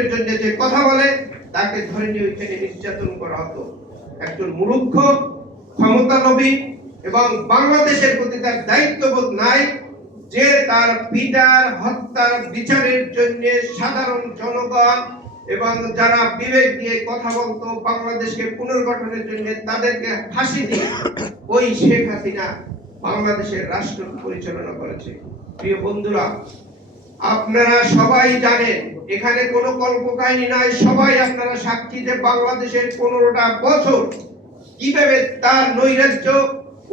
এর জন্য যে কথা বলে, তাকে ধরে নিয়ে ওইখানে নির্যাতন করা হতো। একজন মূর্খ ক্ষমতালোভী এবং বাংলাদেশের প্রতি তার দায়িত্ববোধ নাই যে তার পিতার হত্যার বিচারের জন্য সাধারণ জনগণ এবং যারা বিবেক দিয়ে কথা বলতো বাংলাদেশকে পুনর্গঠনের জন্য তাদেরকে ফাঁসি দিয়ে, ওই শেখ হাসিনা বাংলাদেশের রাষ্ট্র পরিচালনা করেছে। প্রিয় বন্ধুরা আপনারা সবাই জানেন, এখানে কোনো কল্পকাহিনী নয় সবাই আপনারা সাক্ষী যে বাংলাদেশের পনেরোটা বছর কীভাবে তার নৈরাজ্য,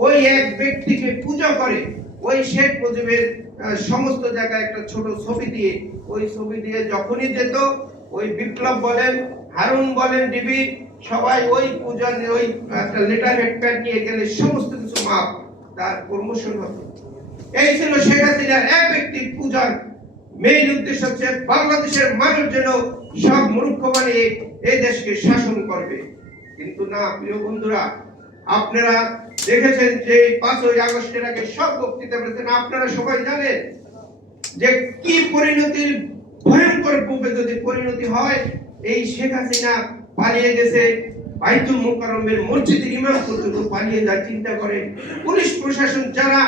ওই এক ব্যক্তিকে পূজা করে, ওই শেখ মুজিবের সমস্ত জায়গায় একটা ছোট ছবি দিয়ে, ওই ছবি দিয়ে যখনই যেত, ওই বিপ্লব বলেন, হারুন বলেন, ডিবি, সবাই ওই পূজা ওই একটা লেটার হেড প্যাড নিয়ে গেলে সমস্ত কিছু মাপ, তার প্রমোশন হতো। এই ছিল শেখ হাসিনার এক ব্যক্তির পূজার মেইন উদ্দেশ্য হচ্ছে বাংলাদেশের মানুষ যেন সব মূর্খ বানিয়ে এই দেশকে শাসন করবে। কিন্তু না, প্রিয় বন্ধুরা, আপনারা দেখেছেন যে পাঁচই আগস্টের আগে সব বক্তৃতা করেছেন আপনারা সবাই জানেন যে কি পরিণতির ভয়ঙ্কর রূপে যদি পরিণতি হয়, এই শেখ হাসিনা পালিয়ে গেছে, বাইতুল মুকাররমের মসজিদের ইমাম পর্যন্ত পালিয়ে যায় চিন্তা করে। পুলিশ প্রশাসন যারা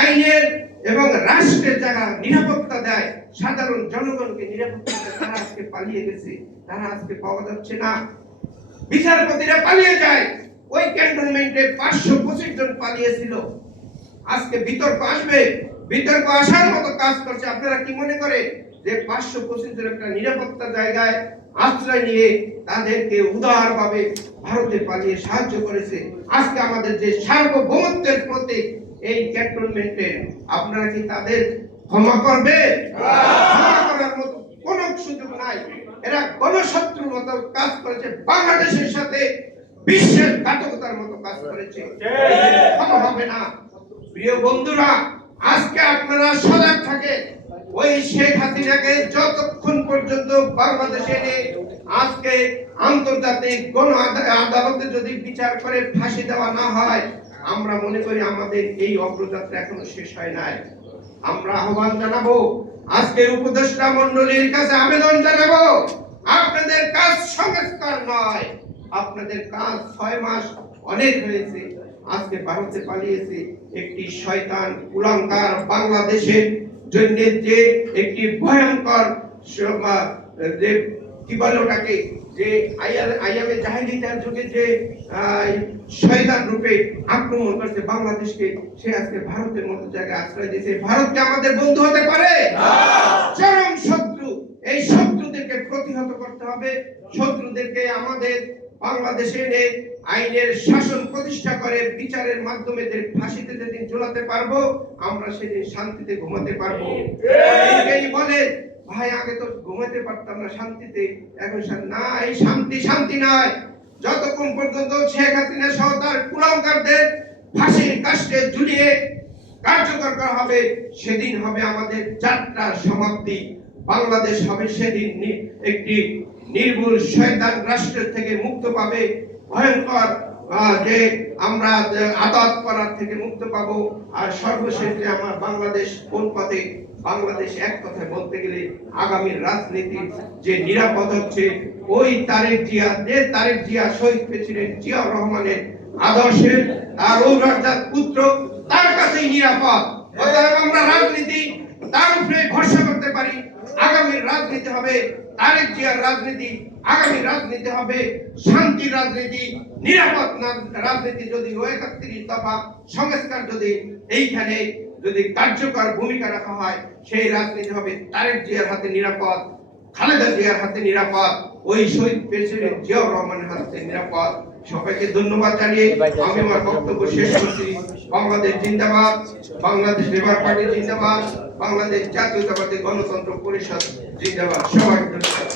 আইনের এবং রাষ্ট্রের যারা নিরাপত্তা দেয় সাধারণ জনগণকে নিরাপত্তা তারা আজকে পালিয়ে গেছে, তারা আজকে পাওয়া যাচ্ছে না। বিচারপতিরা পালিয়ে যায়। ওই ক্যান্টনমেন্টে পাঁচশো পঁচিশ জন পালিয়েছিল। আজকে বিতর্ক আসবে। বিতর্ক আসার মতো কাজ করছে। আপনারা কি মনে করে যে পাঁচশো পঁচিশ জন একটা নিরাপত্তা জায়গায় আশ্রয় নিয়ে তাদেরকে উদারভাবে ভারতে পালিয়ে সাহায্য করেছে? আজকে আমাদের যে সার্বভৌমত্বের প্রতীক এই ক্যান্টনমেন্টে, আপনারা কি তাদের ক্ষমা করবে? সুযোগ নাই। এরা গণশত্রুর মতো কাজ করেছে, বাংলাদেশের সাথে বিশ্বের ঘাতকতার মতো কাজ করেছে। ক্ষমা হবে না। প্রিয় বন্ধুরা, আজকে আপনারা সজাগ থাকে। ওই শেখ হাসিনাকে যতক্ষণ পর্যন্ত বাংলাদেশে এনে আজকে আন্তর্জাতিক গণ আদা- আদালতে যদি বিচার করে ফাঁসি দেওয়া না হয়, আমরা মনে করি আমাদের এই অগ্রযাত্রা এখনও শেষ হয় নাই। আমরা আহ্বান জানাব, আজকের উপদেষ্টা মন্ডলীর কাছে আবেদন জানাব, আপনাদের কাজ সংস্কার নয়, আপনাদের কাজ ছয় মাস অনেক হয়েছে, আজকে ভারতে পালিয়েছে একটি শয়তান কুলাঙ্কার বাংলাদেশের জন্য যে একটি ভয়ঙ্কর যে কি বলে ওটাকে যে আইয়ামে যুগে যে শয়তান রূপে আক্রমণ করছে বাংলাদেশকে সে আজকে ভারতের মতো জায়গায় আশ্রয় দিয়েছে। ভারতকে আমাদের বন্ধু হতে পারে? চরম শত্রু। এই শত্রুদেরকে প্রতিহত করতে হবে। শত্রুদেরকে আমাদের বাংলাদেশে এনে আইনের শাসন প্রতিষ্ঠা করে বিচারের মাধ্যমে ফাঁসিতে যেদিন ঝোলাতে পারব আমরা সেদিন শান্তিতে ঘুমাতে পারব। বলে ভাই, আগে তো ঘুমাতে পারতাম না শান্তিতে, এখন না এই শান্তি শান্তি নয় যতক্ষণ পর্যন্ত শেখ হাসিনা সহ তার কুলাঙ্কারদের ফাঁসির কাষ্টে ঝুলিয়ে কার্যকর করা হবে, সেদিন হবে আমাদের যাত্রার সমাপ্তি। বাংলাদেশ হবে সেদিন একটি নির্ভুল শয়তান রাষ্ট্রের থেকে মুক্ত পাবে, ভয়ঙ্কর যে আমরা, যে আদাত করার থেকে মুক্ত পাবো, আর সর্বশেষ আমার বাংলাদেশ কোন পথে, বাংলাদেশ এক কথায় বলতে গেলে আগামীর রাজনীতির যে নিরাপদ হচ্ছে, ওই তারেক জিয়া, যে তারেক জিয়া শহীদ প্রেসিডেন্ট জিয়াউর রহমানের আদর্শের তার ঔরজাত পুত্র, তার কাছেই নিরাপদ। অতএব আমরা রাজনীতি, তার উপরে ভরসা করতে পারি। রাজনীতি হবে তারেক জিয়ার রাজনীতি, আগামী রাজনীতি হবে, শান্তির রাজনীতি, নিরাপদ রাজনীতি যদি একত্রিশ দফা, সংস্কার যদি এইখানে যদি কার্যকর ভূমিকা রাখা হয়, সেই রাজনীতি হবে তারেক জিয়ার হাতে নিরাপদ, খালেদা জিয়ার হাতে নিরাপদ, ওই শহীদ প্রেসিডেন্ট জিয়াউর রহমানের হাতে নিরাপদ। সবাইকে ধন্যবাদ জানিয়ে আমি আমার বক্তব্য শেষ করছি। বাংলাদেশ জিন্দাবাদ, বাংলাদেশ লেবার পার্টি জিন্দাবাদ, বাংলাদেশ জাতীয়তাবাদী গণতন্ত্র পরিষদ জিন্দাবাদ। সবাই ধন্যবাদ।